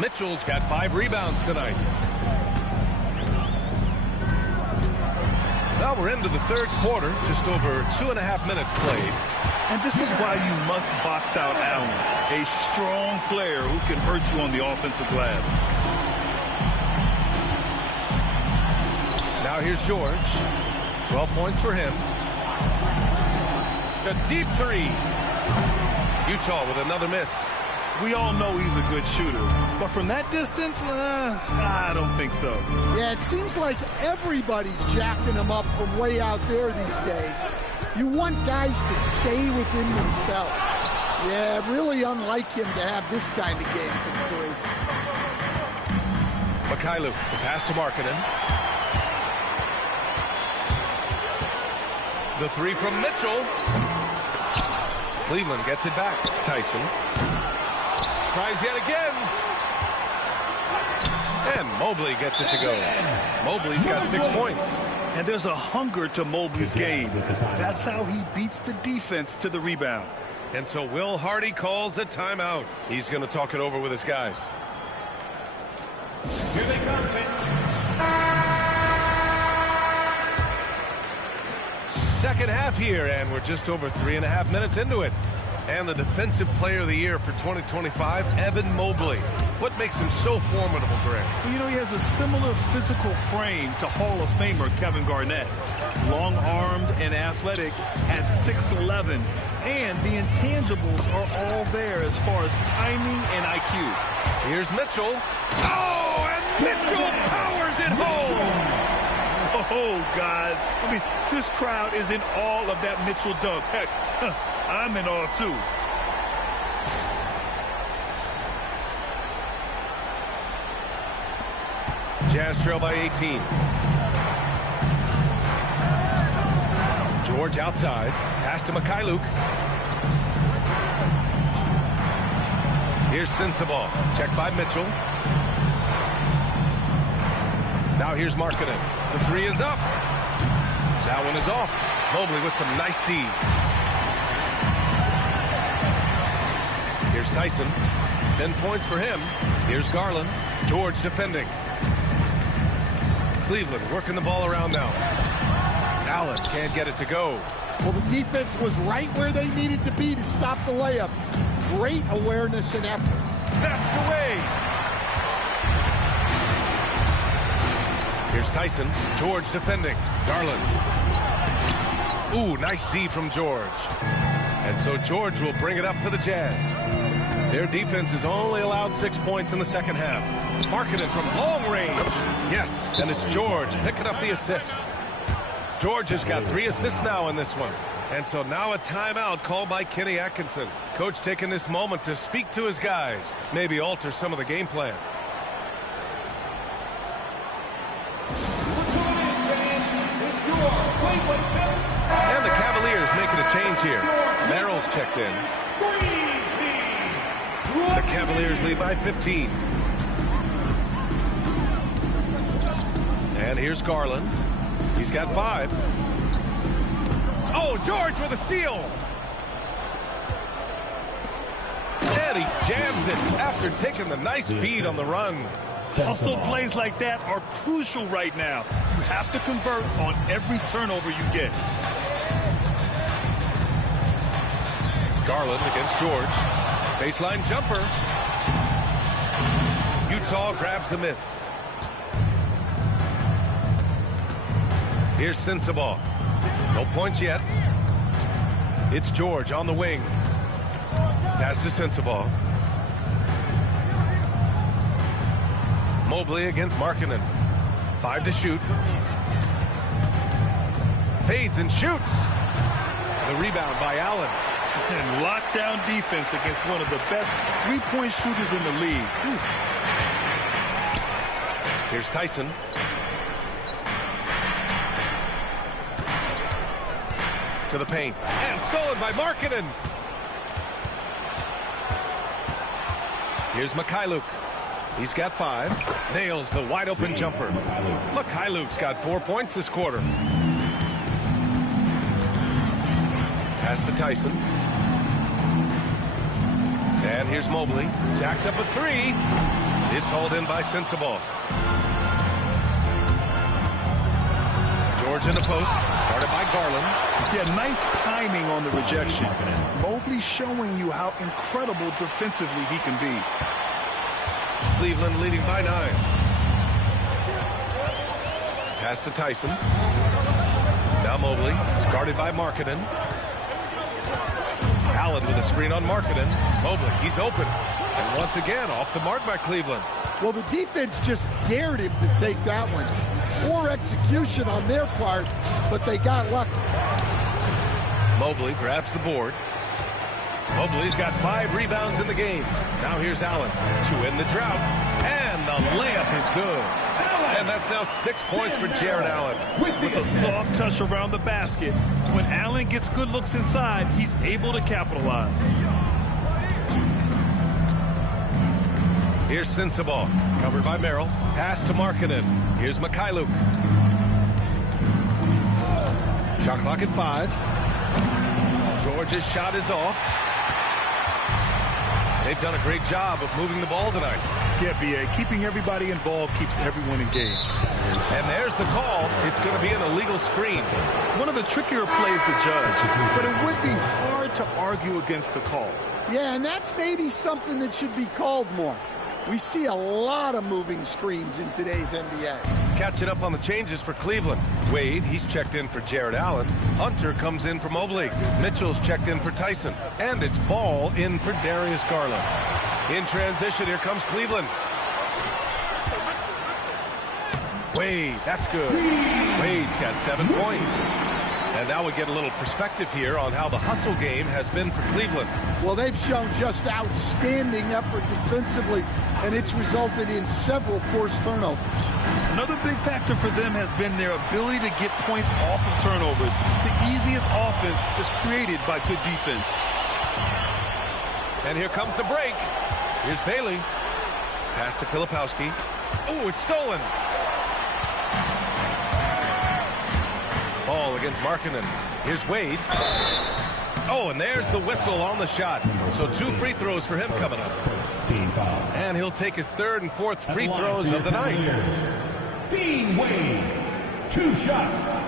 Mitchell's got 5 rebounds tonight. Well, we're into the third quarter, just over 2.5 minutes played. And this is why you must box out Allen, a strong player who can hurt you on the offensive glass. Now here's George. 12 points for him. A deep 3. Utah with another miss. We all know he's a good shooter, but from that distance, I don't think so. Yeah, it seems like everybody's jacking him up from way out there these days. You want guys to stay within themselves. Yeah, really unlike him to have this kind of game from 3. Mikhailu, the pass to Markkanen. The 3 from Mitchell. Cleveland gets it back. Tyson. Tries yet again. And Mobley gets it to go. Mobley's got 6 points. And there's a hunger to Mobley's game. That's how he beats the defense to the rebound. And so Will Hardy calls the timeout. He's going to talk it over with his guys. Here they come, Second half here, and we're just over 3.5 minutes into it. And the Defensive Player of the Year for 2025, Evan Mobley. What makes him so formidable, Greg? Well, you know, he has a similar physical frame to Hall of Famer Kevin Garnett. Long-armed and athletic at 6'11". And the intangibles are all there as far as timing and IQ. Here's Mitchell. Oh, and Mitchell powers it home! Oh, guys, I mean, this crowd is in awe of that Mitchell dunk. Heck, I'm in awe, too. Jazz trail by 18. George outside. Pass to Mikhailu. Here's Sensabaugh. Checked by Mitchell. Now here's Markkanen. The 3 is up. That one is off. Mobley with some nice D. Here's Tyson. 10 points for him. Here's Garland. George defending. Cleveland working the ball around now. Allen can't get it to go. Well, the defense was right where they needed to be to stop the layup. Great awareness and effort. Snatched away. Here's Tyson. George defending. Garland. Ooh, nice D from George. And so George will bring it up for the Jazz. Their defense has only allowed 6 points in the second half. Markkanen from long range. Yes, and it's George picking up the assist. George has got 3 assists now in this one. And so now a timeout called by Kenny Atkinson. Coach taking this moment to speak to his guys. Maybe alter some of the game plan. And the Cavaliers making a change here. Merrill's checked in. The Cavaliers lead by 15. And here's Garland. He's got 5. Oh, George with a steal. And he jams it after taking the nice feed on the run. Hustle plays like that are crucial right now. You have to convert on every turnover you get. Garland against George. Baseline jumper. Utah grabs the miss. Here's Sensabaugh. No points yet. It's George on the wing. Pass to Sensabaugh. Mobley against Markkanen. 5 to shoot. Fades and shoots. The rebound by Allen. And lockdown defense against one of the best three-point shooters in the league. Whew. Here's Tyson. To the paint. And stolen by Markkanen. Here's Mikhailuk. He's got 5. Nails the wide open jumper. Mikhailuk's got 4 points this quarter. Pass to Tyson. And here's Mobley. Jacks up a 3. It's hauled in by Sensabaugh. George in the post. Guarded by Garland. Yeah, nice timing on the rejection. Mobley showing you how incredible defensively he can be. Cleveland leading by 9. Pass to Tyson. Now Mobley. It's guarded by Markkanen. Allen with a screen on Markkanen. Mobley, he's open. And once again, off the mark by Cleveland. Well, the defense just dared him to take that one. Poor execution on their part, but they got lucky. Mobley grabs the board. Mobley's got 5 rebounds in the game. Now here's Allen to end the drought. And the layup is good. And that's now 6 points for Jared Allen. With a soft touch around the basket, when Allen gets good looks inside, he's able to capitalize. Here's Sensabaugh, covered by Merrill. Pass to Markkanen. Here's Mikhailuk. Shot clock at 5. George's shot is off. They've done a great job of moving the ball tonight. Yeah, B.A., keeping everybody involved keeps everyone engaged. And there's the call. It's going to be an illegal screen. One of the trickier plays to judge, but it would be hard to argue against the call. Yeah, and that's maybe something that should be called more. We see a lot of moving screens in today's NBA. Catching up on the changes for Cleveland. Wade, he's checked in for Jared Allen. Hunter comes in for Mobley. Mitchell's checked in for Tyson. And it's Ball in for Darius Garland. In transition, here comes Cleveland. Wade, that's good. Wade's got 7 points. And now we get a little perspective here on how the hustle game has been for Cleveland. Well, they've shown just outstanding effort defensively, and it's resulted in several forced turnovers. Another big factor for them has been their ability to get points off of turnovers. The easiest offense is created by good defense. And here comes the break. Here's Bailey. Pass to Filipowski. Oh, it's stolen. Ball against Markkanen. Here's Wade. Oh, and there's the whistle on the shot. So 2 free throws for him coming up. And he'll take his 3rd and 4th free throws of the night. Dean Wade, 2 shots.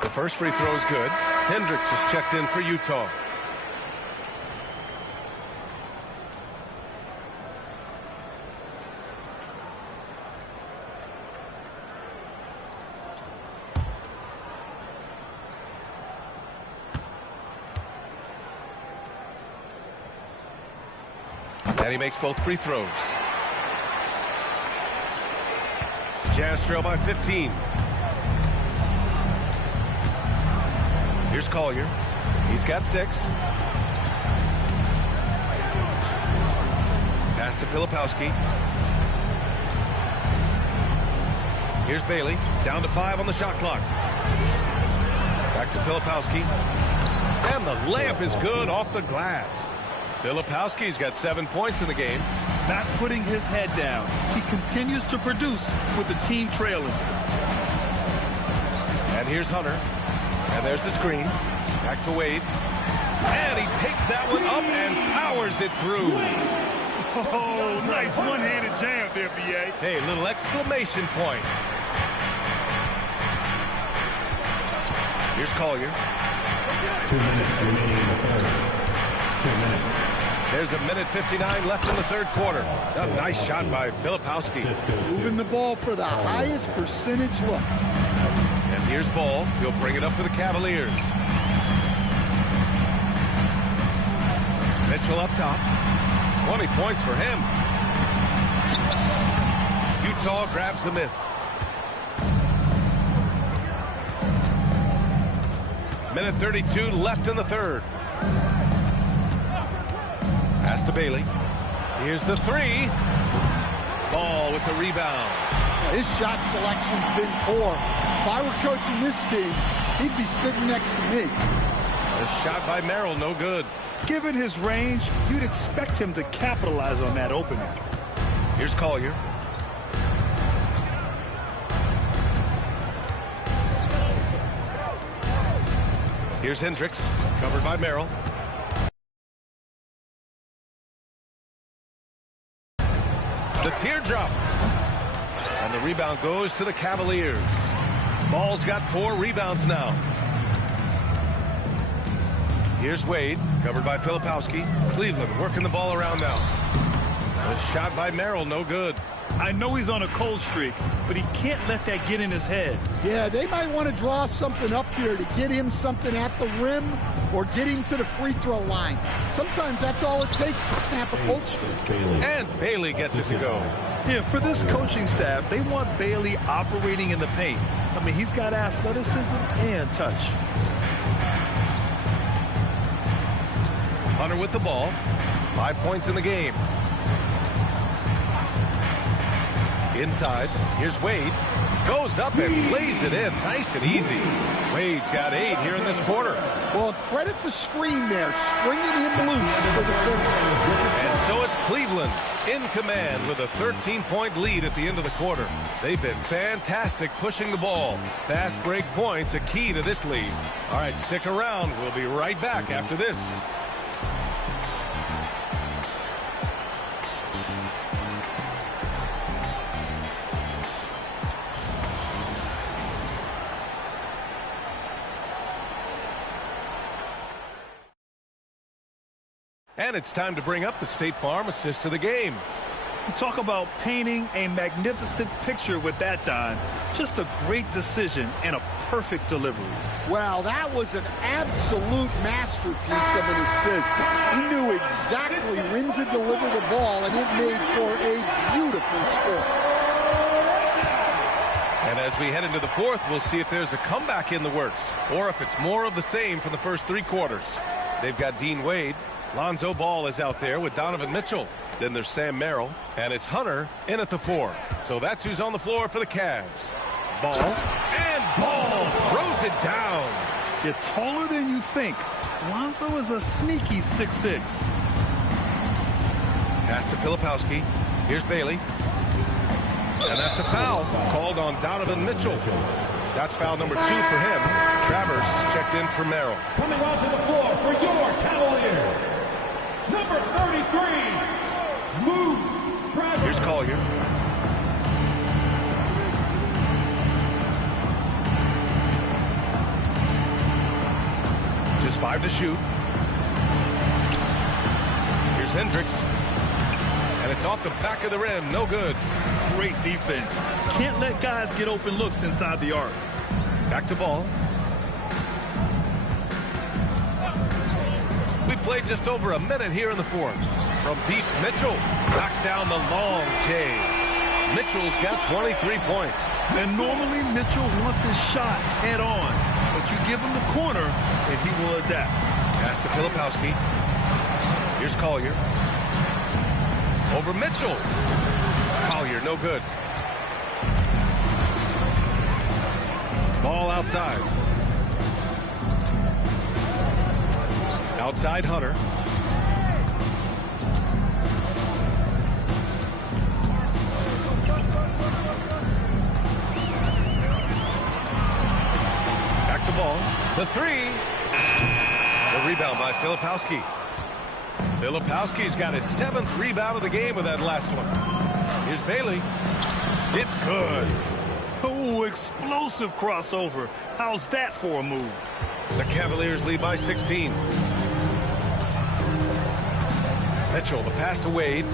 The first free throw is good. Hendricks is checked in for Utah. And he makes both free throws. Jazz trail by 15. Here's Collier. He's got 6. Pass to Filipowski. Here's Bailey. Down to 5 on the shot clock. Back to Filipowski. And the layup is good off the glass. Filipowski's got 7 points in the game. Not putting his head down. He continues to produce with the team trailing. And here's Hunter. And there's the screen. Back to Wade. And he takes that one up and powers it through. Oh, nice one-handed jam there, B.A. Hey, little exclamation point. Here's Collier. 2 minutes remaining in the third. 2 minutes. There's a minute 59 left in the third quarter. A nice shot by Filipowski. Moving the ball for the highest percentage look. And here's Ball. He'll bring it up for the Cavaliers. Mitchell up top. 20 points for him. Utah grabs the miss. Minute 32 left in the third. Pass to Bailey. Here's the three. Ball with the rebound. His shot selection's been poor. If I were coaching this team, he'd be sitting next to me. A shot by Merrill, no good. Given his range, you'd expect him to capitalize on that opening. Here's Collier. Here's Hendricks, covered by Merrill. The teardrop. And the rebound goes to the Cavaliers. Ball's got 4 rebounds now. Here's Wade, covered by Filipowski. Cleveland working the ball around now. A shot by Merrill, no good. I know he's on a cold streak, but he can't let that get in his head. Yeah, they might want to draw something up here to get him something at the rim or get him to the free throw line. Sometimes that's all it takes to snap a cold streak. And Bailey gets it to go. Yeah, for this coaching staff, they want Bailey operating in the paint. I mean, he's got athleticism and touch. Hunter with the ball. 5 points in the game. Inside, here's Wade. Goes up and lays it in. Nice and easy. Wade's got 8 here in this quarter. Well, credit the screen there, springing him loose for the finish. And so it's Cleveland in command with a 13-point lead at the end of the quarter. They've been fantastic pushing the ball. Fast break points, a key to this lead. All right, stick around. We'll be right back after this. And it's time to bring up the State Farm assist to the game. You talk about painting a magnificent picture with that, Don. Just a great decision and a perfect delivery. Well, that was an absolute masterpiece of an assist. He knew exactly when to deliver the ball, and it made for a beautiful score. And as we head into the fourth, we'll see if there's a comeback in the works or if it's more of the same from the first 3 quarters. They've got Dean Wade. Lonzo Ball is out there with Donovan Mitchell. Then there's Sam Merrill, and it's Hunter in at the 4. So that's who's on the floor for the Cavs. Ball, and Ball throws it down. You're taller than you think. Lonzo is a sneaky 6'6". Pass to Filipowski. Here's Bailey. And that's a foul called on Donovan Mitchell. That's foul number 2 for him. Travers checked in for Merrill. Coming onto the floor for your Cavaliers, number 33, Move Travers. Here's Collier. Just 5 to shoot. Here's Hendricks. And it's off the back of the rim. No good. Great defense. Can't let guys get open looks inside the arc. Back to Ball. We played just over a minute here in the fourth. From deep, Mitchell knocks down the long J. Mitchell's got 23 points. And normally Mitchell wants his shot head on, but you give him the corner and he will adapt. Pass to Filipowski. Here's Collier. Over Mitchell. Collier, no good. Ball outside. Outside Hunter. Back to Ball. The 3. The rebound by Filipowski. Filipowski's got his 7th rebound of the game with that last one. Here's Bailey. It's good. Oh, explosive crossover. How's that for a move? The Cavaliers lead by 16. Mitchell, the pass to Wade.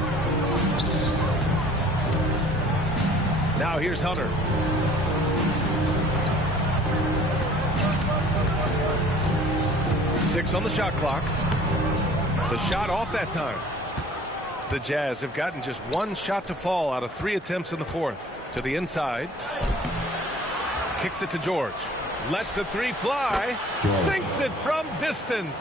Now here's Hunter. Six on the shot clock. The shot off that time. The Jazz have gotten just one shot to fall out of 3 attempts in the fourth. To the inside. Kicks it to George. Lets the 3 fly. Sinks it from distance.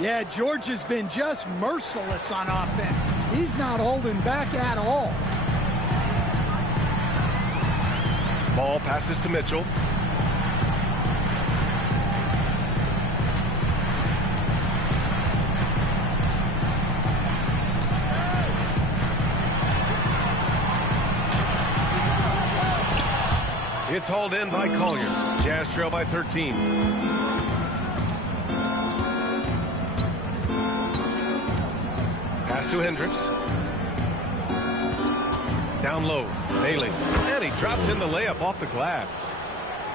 Yeah, George has been just merciless on offense. He's not holding back at all. Ball passes to Mitchell. It's hauled in by Collier. Jazz trail by 13. Pass to Hendricks. Down low, Bailey. And he drops in the layup off the glass.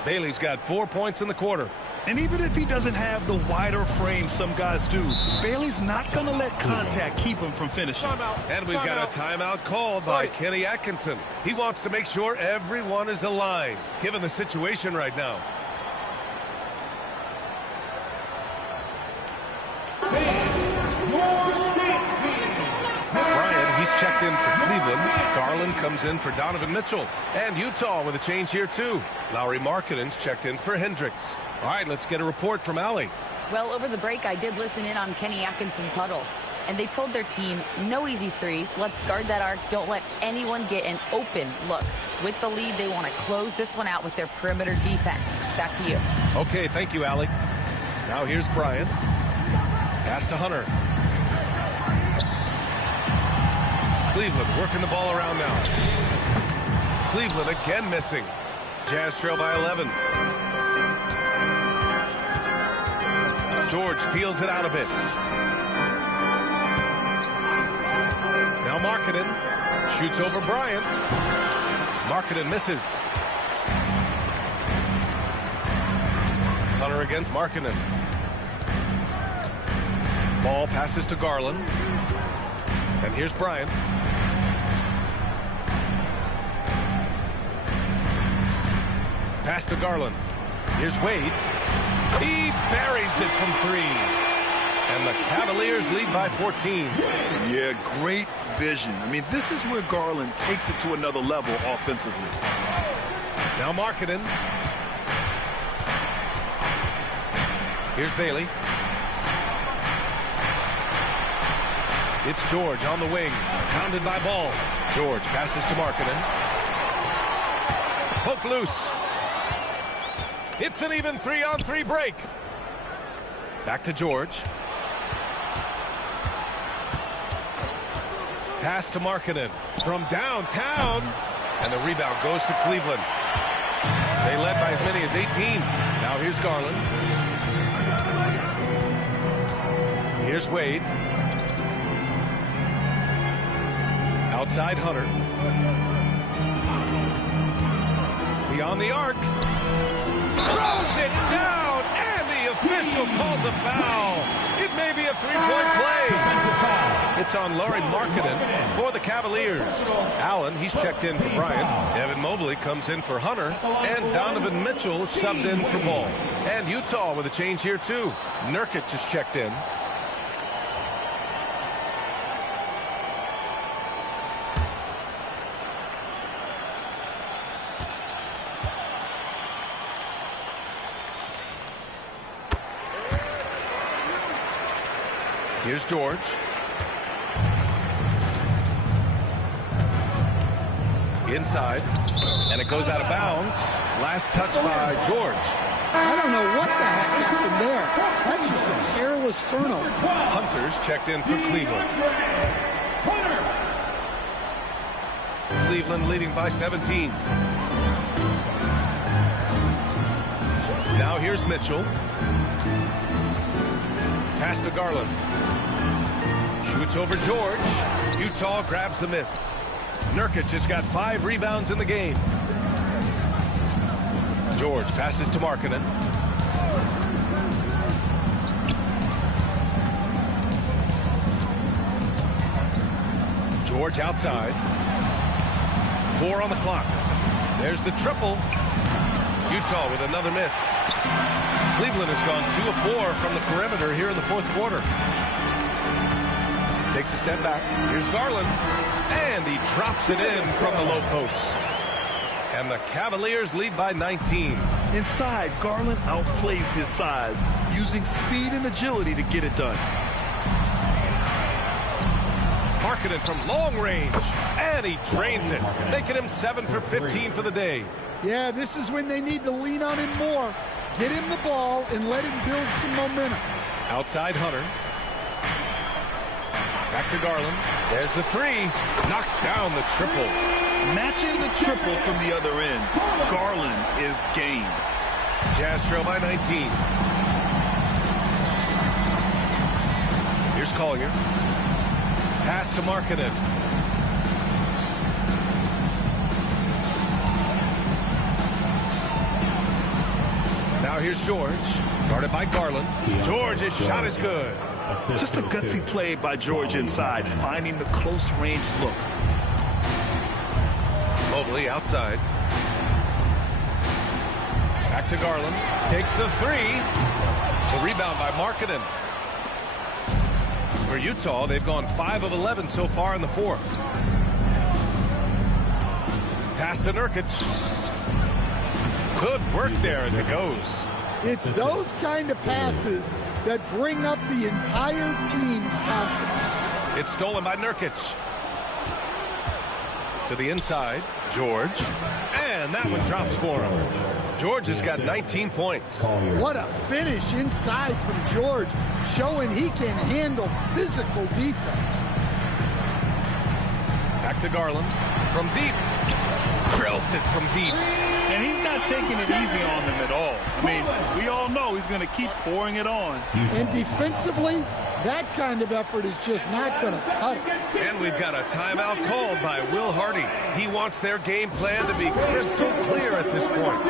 Bailey's got 4 points in the quarter. And even if he doesn't have the wider frame some guys do, Bailey's not going to let contact keep him from finishing. And we've got a timeout called by Kenny Atkinson. He wants to make sure everyone is aligned, given the situation right now. Bryant, he's checked in for Cleveland. Garland comes in for Donovan Mitchell. And Utah with a change here, too. Lauri Markkanen's checked in for Hendricks. All right, let's get a report from Allie. Well, over the break, I did listen in on Kenny Atkinson's huddle. And they told their team, no easy threes. Let's guard that arc. Don't let anyone get an open look. With the lead, they want to close this one out with their perimeter defense. Back to you. Okay, thank you, Allie. Now here's Bryant. Pass to Hunter. Cleveland working the ball around now. Cleveland again missing. Jazz trail by 11. George feels it out a bit. Now Markkanen shoots over Bryant. Markkanen misses. Hunter against Markkanen. Ball passes to Garland. And here's Bryant. Pass to Garland. Here's Wade. He buries it from 3. And the Cavaliers lead by 14. Yeah, great vision. I mean, this is where Garland takes it to another level offensively. Now Markkanen. Here's Bailey. It's George on the wing. Pounded by Ball. George passes to Markkanen. Poke loose. It's an even 3-on-3 break. Back to George. Pass to Markkanen from downtown. And the rebound goes to Cleveland. They led by as many as 18. Now here's Garland. Here's Wade. Outside Hunter. Beyond the arc. Throws it down, and the official calls a foul. It may be a 3-point play. It's on Lauri Markkanen for the Cavaliers. Allen, he's checked in for Bryant. Evan Mobley comes in for Hunter. And Donovan Mitchell subbed in for Ball. And Utah with a change here, too. Nurkic is checked in. Here's George. Inside. And it goes out of bounds. Last touch by George. I don't know what the heck happened there. That's just a careless turnover. Hunter's checked in for Cleveland. Cleveland leading by 17. Now here's Mitchell. Pass to Garland. Shoots over George. Utah grabs the miss. Nurkic has got 5 rebounds in the game. George passes to Markkanen. George outside. 4 on the clock. There's the triple. Utah with another miss. Cleveland has gone 2 of 4 from the perimeter here in the fourth quarter. Takes a step back. Here's Garland. And he drops it in from the low post. And the Cavaliers lead by 19. Inside, Garland outplays his size, using speed and agility to get it done. Markkanen from long range. And he drains it, making him 7 for 15 for the day. Yeah, this is when they need to lean on him more. Get him the ball and let him build some momentum. Outside Hunter. Back to Garland. There's the 3. Knocks down the triple. Matching the triple from the other end. Garland is game. Jazz trail by 19. Here's Collier. Pass to Markkanen. Now here's George. Guarded by Garland. George's shot is good. Just a gutsy play by George inside, finding the close range look. Mobley outside. Back to Garland. Takes the 3. The rebound by Markkanen. For Utah, they've gone 5 of 11 so far in the fourth. Pass to Nurkic. Good work there as it goes. It's those kind of passes that bring up the entire team's confidence. It's stolen by Nurkic. To the inside, George. And that one drops for him. George has got 19 points. What a finish inside from George, showing he can handle physical defense. Back to Garland. From deep. Drills it from deep. And he's not taking it easy on them at all. I mean, we all know he's going to keep pouring it on. And defensively, that kind of effort is just not going to cut it. And we've got a timeout called by Will Hardy. He wants their game plan to be crystal clear at this point.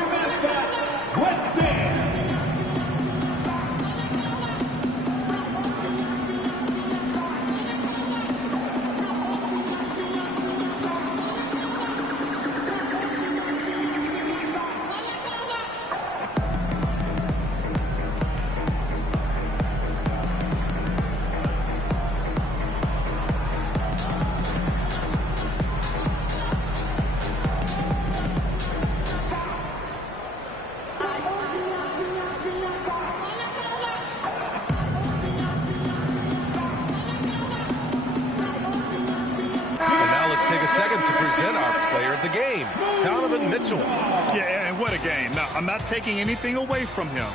Yeah, and what a game. Now, I'm not taking anything away from him,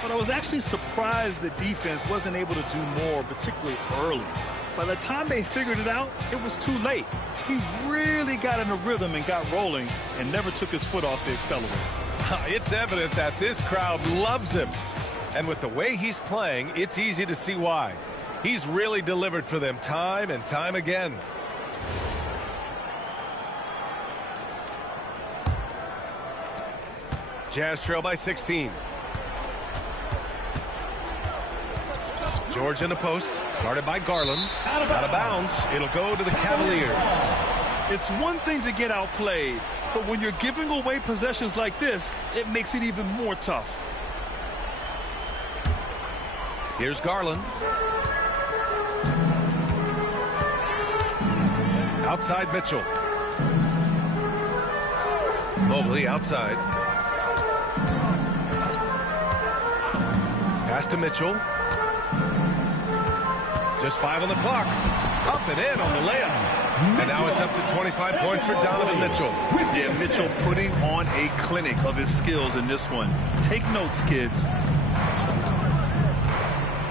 but I was actually surprised the defense wasn't able to do more, particularly early. By the time they figured it out, it was too late. He really got in a rhythm and got rolling and never took his foot off the accelerator. It's evident that this crowd loves him. And with the way he's playing, it's easy to see why. He's really delivered for them time and time again. Jazz trail by 16. George in the post, guarded by Garland. Out of bounds. It'll go to the Cavaliers. It's one thing to get outplayed, but when you're giving away possessions like this, it makes it even more tough. Here's Garland. Outside Mitchell. Mobley outside. Pass to Mitchell. Just 5 on the clock. Up and in on the layup. And now it's up to 25 points for Donovan Mitchell. Yeah, Mitchell putting on a clinic of his skills in this one. Take notes, kids.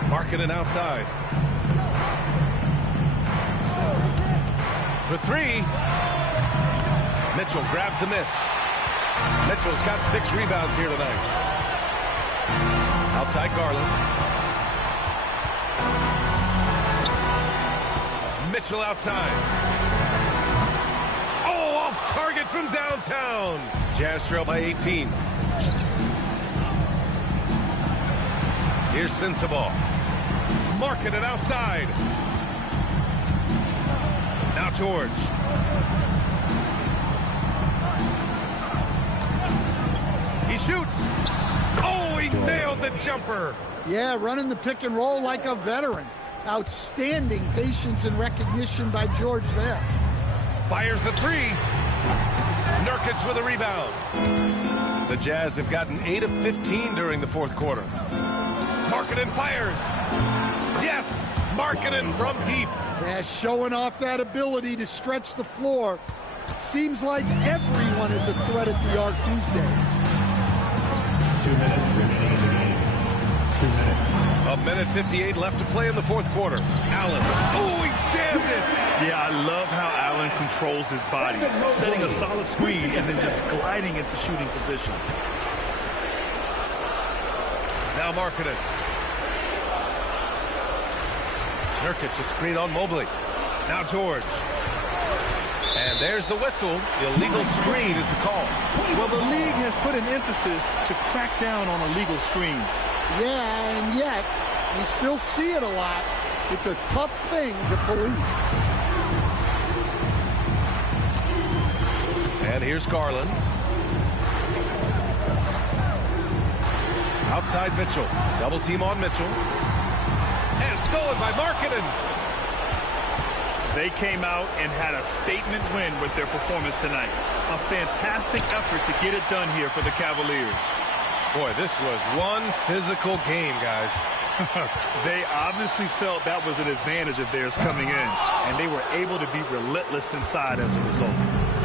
Markkanen outside. For 3. Mitchell grabs a miss. Mitchell's got 6 rebounds here tonight. Outside Garland. Mitchell outside. Oh, off target from downtown. Jazz trail by 18. Here's Sensabaugh. Markkanen outside. Now George. He shoots. Oh, he nailed the jumper. Yeah, running the pick and roll like a veteran. Outstanding patience and recognition by George there. Fires the three. Nurkic with a rebound. The Jazz have gotten 8 of 15 during the fourth quarter. Markkanen fires. Yes, Markkanen from deep. Yeah, showing off that ability to stretch the floor. Seems like everyone is a threat at the arc these days. 2 minutes remaining in the game. 2 minutes. A minute 58 left to play in the fourth quarter. Allen. Oh, he jammed it. Yeah, I love how Allen controls his body, setting a solid screen and then just gliding into shooting position. Now Markkanen. Nurkic, a screen on Mobley. Now George. And there's the whistle. Illegal screen is the call. Well, the league has put an emphasis to crack down on illegal screens. Yeah, and yet, we still see it a lot. It's a tough thing to police. And here's Garland. Outside Mitchell. Double team on Mitchell. And stolen by Markkanen. They came out and had a statement win with their performance tonight. A fantastic effort to get it done here for the Cavaliers. Boy, this was one physical game, guys. They obviously felt that was an advantage of theirs coming in, and they were able to be relentless inside as a result.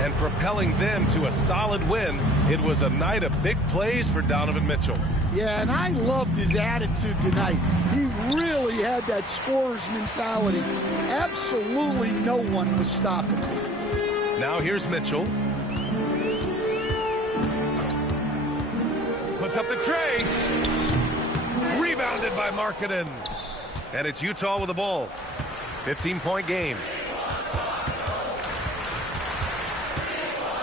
And propelling them to a solid win, it was a night of big plays for Donovan Mitchell. Yeah, and I loved his attitude tonight. He really had that scorer's mentality. Absolutely no one was stopping him. Now here's Mitchell. Puts up the tray. Rebounded by Markkanen. And it's Utah with the ball. 15-point game.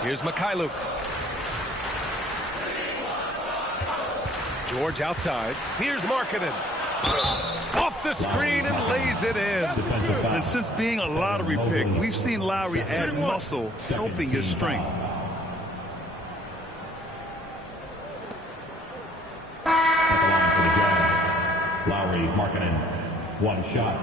Here's Mikhailuk. George outside. Here's Markkanen. Off the screen and lays it in. And since being a lottery pick, we've seen Lowry add muscle, helping his strength. At the line for the Jazz, Lowry, Markkanen, 1 shot.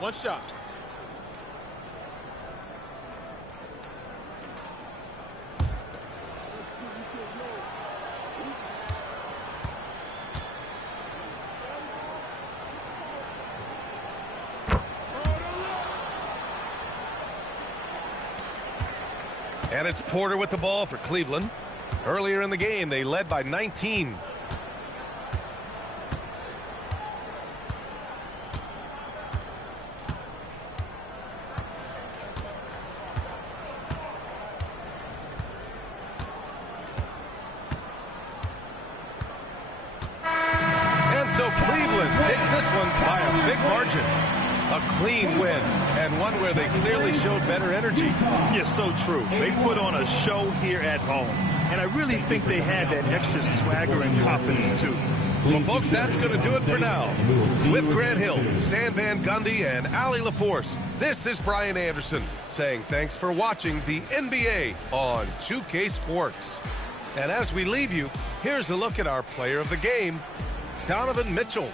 One shot. And it's Porter with the ball for Cleveland. Earlier in the game, they led by 19. And so Cleveland takes this one by a big margin. A clean win, and one where they clearly showed better energy. Yeah, so true. They put on a show here at home, and I really think they had that extra swagger and confidence, too. Well, folks, that's going to do it for now. With Grant Hill, Stan Van Gundy, and Allie LaForce, this is Brian Anderson saying thanks for watching the NBA on 2K Sports. And as we leave you, here's a look at our player of the game, Donovan Mitchell.